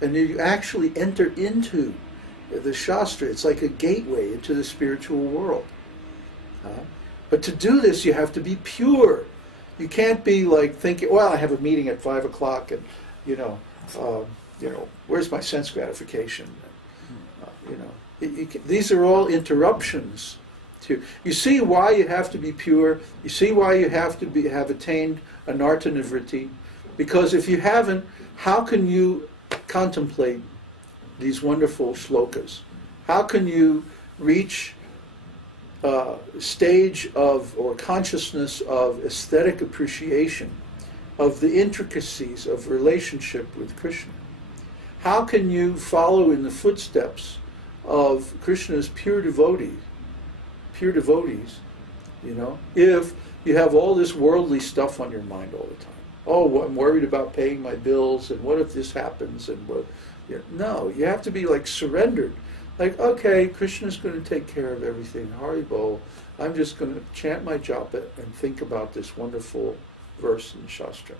And you actually enter into the Shastra. It's like a gateway into the spiritual world. But to do this, you have to be pure. You can't be like thinking, well, I have a meeting at 5 o'clock, and where's my sense gratification? These are all interruptions. You see why you have to be pure. You see why you have to have attained anartha nivritti. Because if you haven't, how can you contemplate these wonderful shlokas? How can you reach stage of, or consciousness of, aesthetic appreciation of the intricacies of relationship with Krishna? How can you follow in the footsteps of Krishna's pure devotees, if you have all this worldly stuff on your mind all the time? Oh, I'm worried about paying my bills, and what if this happens, and what? No, you have to be like surrendered. Like, okay, Krishna's going to take care of everything. Haribol, I'm just going to chant my japa and think about this wonderful verse in Shastra.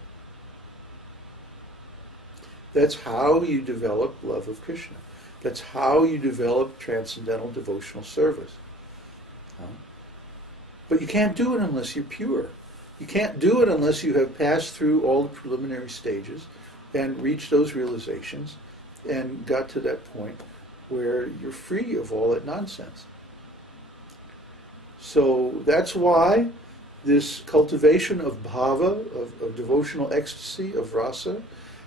That's how you develop love of Krishna. That's how you develop transcendental devotional service. But you can't do it unless you're pure. You can't do it unless you have passed through all the preliminary stages and reached those realizations and got to that point where you're free of all that nonsense. So that's why this cultivation of bhava, of devotional ecstasy, of rasa,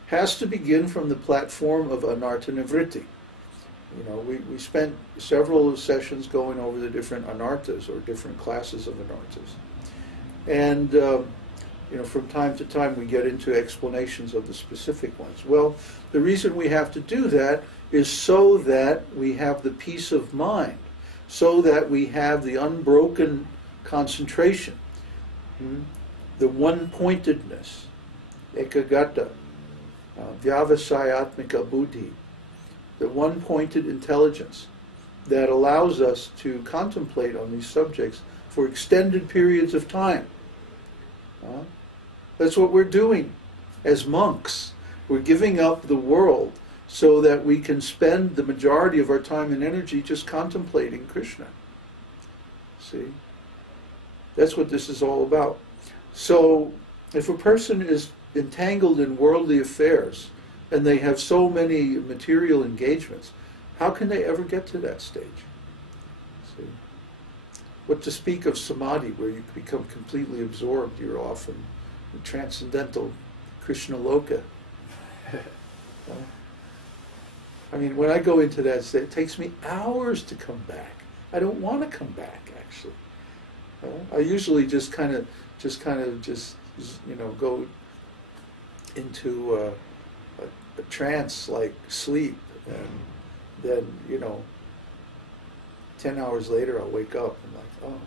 has to begin from the platform of anartha nivritti. We spent several sessions going over the different anarthas, or different classes of anarthas. And from time to time we get into explanations of the specific ones. Well, the reason we have to do that is so that we have the peace of mind, so that we have the unbroken concentration, the one-pointedness, ekagata, vyavasayatmika buddhi, the one-pointed intelligence that allows us to contemplate on these subjects for extended periods of time. That's what we're doing as monks. We're giving up the world so that we can spend the majority of our time and energy just contemplating Krishna. See? That's what this is all about. So, if a person is entangled in worldly affairs, and they have so many material engagements, how can they ever get to that stage? See? What to speak of samadhi, where you become completely absorbed, you're off in the transcendental Krishna loka. I mean, when I go into that state, it takes me hours to come back. I don't want to come back, actually. I usually just kind of go into a trance, like sleep, and then 10 hours later I'll wake up and like, oh,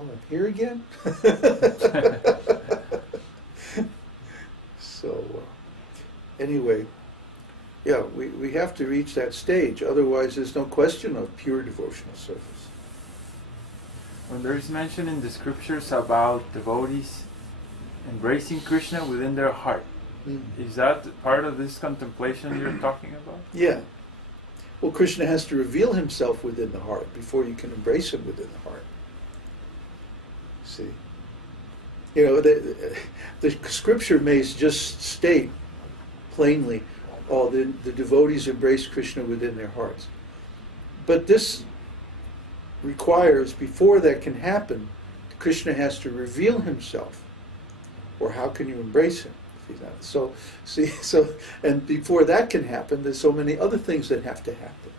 I'm here again. So anyway, yeah, we have to reach that stage. Otherwise, there's no question of pure devotional service. When there is mention in the scriptures about devotees embracing Krishna within their heart, is that part of this contemplation you're talking about? Yeah. Well, Krishna has to reveal himself within the heart before you can embrace him within the heart. See? The scripture may just state plainly, oh, the devotees embrace Krishna within their hearts. But this requires, before that can happen, Krishna has to reveal himself. Or how can you embrace him? So and before that can happen, there's so many other things that have to happen.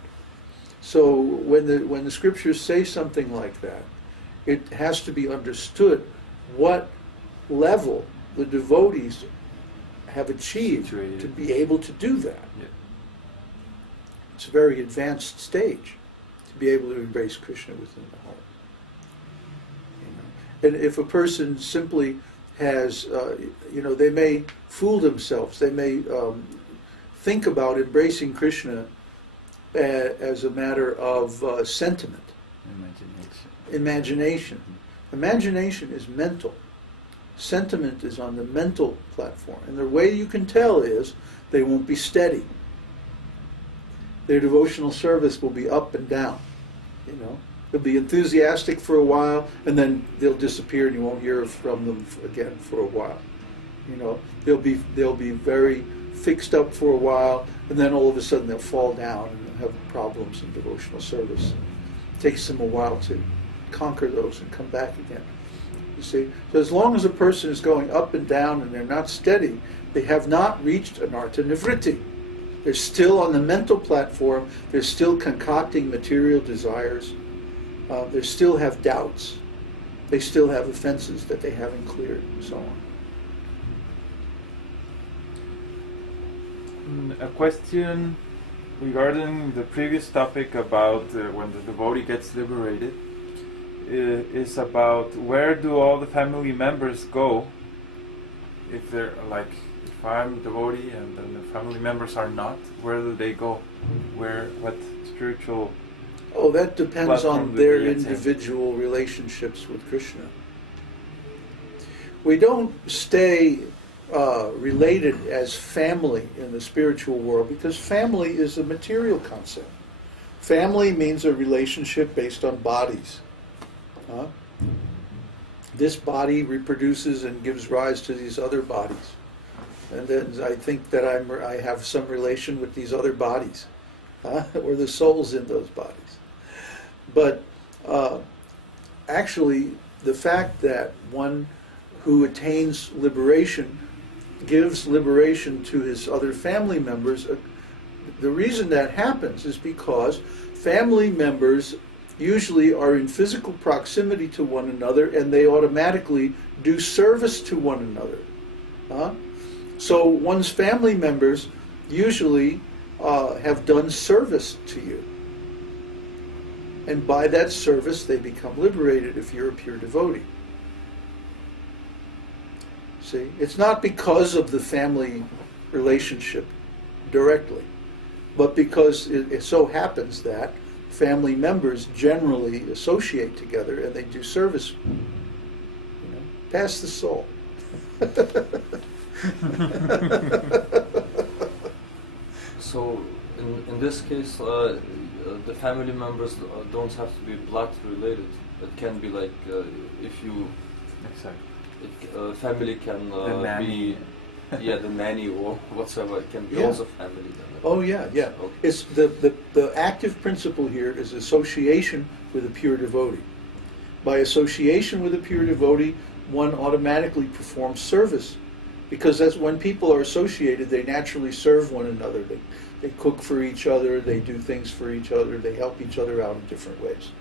So when the scriptures say something like that, it has to be understood what level the devotees have achieved to be able to do that. Yeah. It's a very advanced stage to be able to embrace Krishna within the heart. And if a person simply has, they may fool themselves. They may think about embracing Krishna as a matter of sentiment. Imagination. Imagination is mental. sentiment is on the mental platform. And the way you can tell is they won't be steady. Their devotional service will be up and down. You know, they'll be enthusiastic for a while, and then they'll disappear, and you won't hear from them again for a while. You know, they'll be very fixed up for a while, and then all of a sudden they'll fall down and they'll have problems in devotional service. It takes them a while to conquer those and come back again. You see, so as long as a person is going up and down and they're not steady, they have not reached anartha nivritti. They're still on the mental platform. They're still concocting material desires. They still have doubts. They still have offenses that they haven't cleared, and so on. A question regarding the previous topic about when the devotee gets liberated is about where do all the family members go if they're like, if I'm a devotee and then the family members are not, where do they go? What spiritual... Oh, that depends on their individual relationships with Krishna. We don't stay related as family in the spiritual world because family is a material concept. Family means a relationship based on bodies. This body reproduces and gives rise to these other bodies. And then I think that I have some relation with these other bodies, or the souls in those bodies. But actually, the fact that one who attains liberation gives liberation to his other family members, the reason that happens is because family members usually are in physical proximity to one another and they automatically do service to one another. So one's family members usually have done service to you. And by that service they become liberated if you're a pure devotee. See, it's not because of the family relationship directly, but because it so happens that family members generally associate together and they do service. You know, pass the soul. So, in this case, the family members don't have to be blood related. It can be like if you. Exactly. Family can be, the nanny or whatsoever. It can be also family. Oh yeah. Okay. It's the active principle here is association with a pure devotee. By association with a pure devotee, one automatically performs service, because that's when people are associated. They naturally serve one another. They cook for each other. They do things for each other. They help each other out in different ways.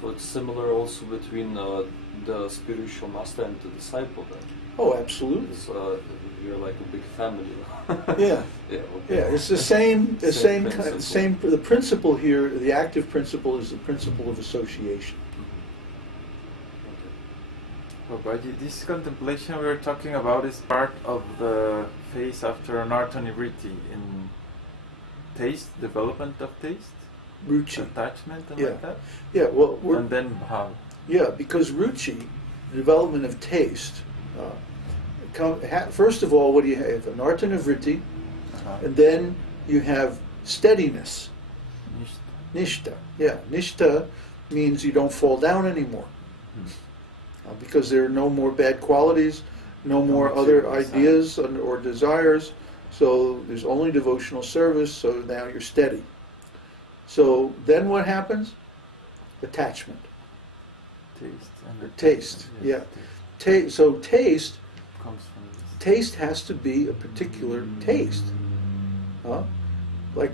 So it's similar also between the spiritual master and the disciple then? Oh, absolutely. You're like a big family. Yeah. Okay. Yeah, it's the same principle. The principle here, the active principle, is the principle of association. Okay. But this contemplation we are talking about is part of the phase after anartha nivritti in taste, development of taste? Ruchi. Attachment and like that? Yeah, well, and then bhava. Yeah, because ruchi, the development of taste, first of all, what do you have? Anartha nivritti, and then you have steadiness. Nishta. Yeah, nishta means you don't fall down anymore. Because there are no more bad qualities, no more other ideas or desires, so there's only devotional service, so now you're steady. So then what happens? Attachment. Taste. Yeah. So taste comes from this. Taste has to be a particular taste. Like,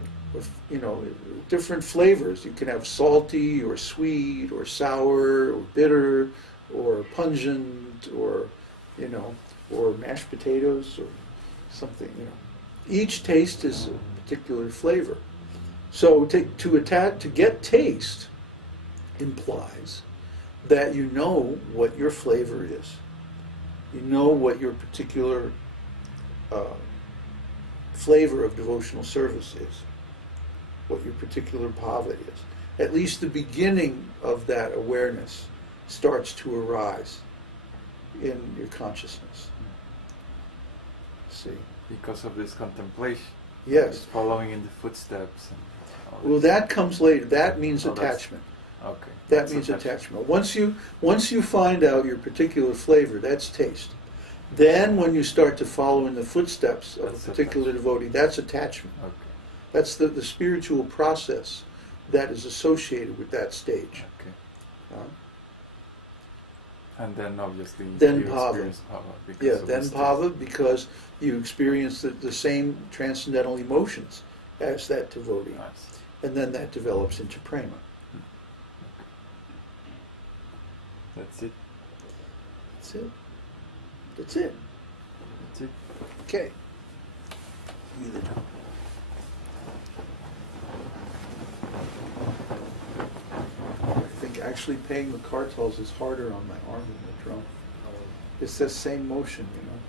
different flavors. You can have salty or sweet or sour or bitter or pungent or mashed potatoes or something. Each taste is a particular flavor. So to get taste implies that you know what your flavor is. You know what your particular flavor of devotional service is, what your particular bhava is. At least the beginning of that awareness starts to arise. in your consciousness. See? Because of this contemplation. Yes. It's following in the footsteps. And all Well, this. that comes later. That means Oh, that's- attachment. Okay. That That's means attachment. Once you find out your particular flavor, that's taste. Then when you start to follow in the footsteps of That's a particular devotee, that's attachment. Okay. That's the spiritual process that is associated with that stage. Okay. Uh, And then obviously Then you bhāva. experience bhāva. Because Yeah, of then this bhava, because you experience the same transcendental emotions as that devotee. Nice. And then that develops into prema. That's it. That's it. That's it. That's it. Okay. Give me the drum. I think actually paying the kartals is harder on my arm than the drum. It's the same motion, you know.